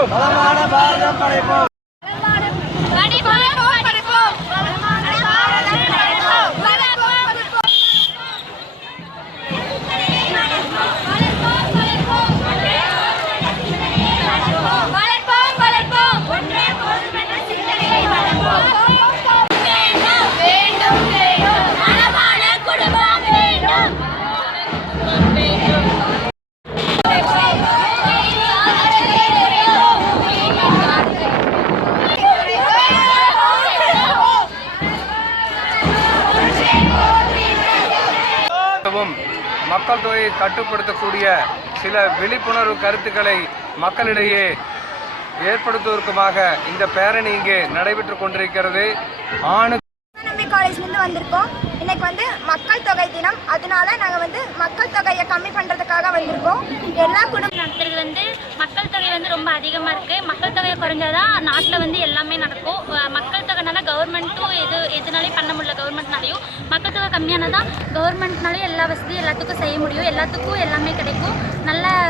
படைப்போம். வளமான பாரதம் படைப்போம். மக்கள் தொகையை கட்டுப்படுத்தக்கூடிய சில விழிப்புணர்வு கருத்துக்களை மக்களிடையே ஏற்படுத்துவதற்குமாக இந்த பேரணி இங்கே நடைபெற்றுக் கொண்டிருக்கிறது. காலேஜ்லேருந்து வந்திருக்கோம். இன்னைக்கு மக்கள் தொகை தினம், அதனால நாங்கள் மக்கள் தொகையை கம்மி பண்ணுறதுக்காக வந்திருக்கோம். எல்லா குடும்ப நடத்துறது மக்கள் தொகை ரொம்ப அதிகமாக இருக்குது. மக்கள் தொகை குறைஞ்சாதான் நாட்டில் எல்லாமே நடக்கும். மக்கள் தொகைனால கவர்மெண்ட்டும் எதுனாலையும் பண்ண முடியல. கவர்மெண்ட்னாலையும் மக்கள் தொகை கம்மியானதான் கவர்மெண்ட்னாலையும் எல்லா வசதியும் எல்லாத்துக்கும் செய்ய முடியும். எல்லாத்துக்கும் எல்லாமே கிடைக்கும். நல்ல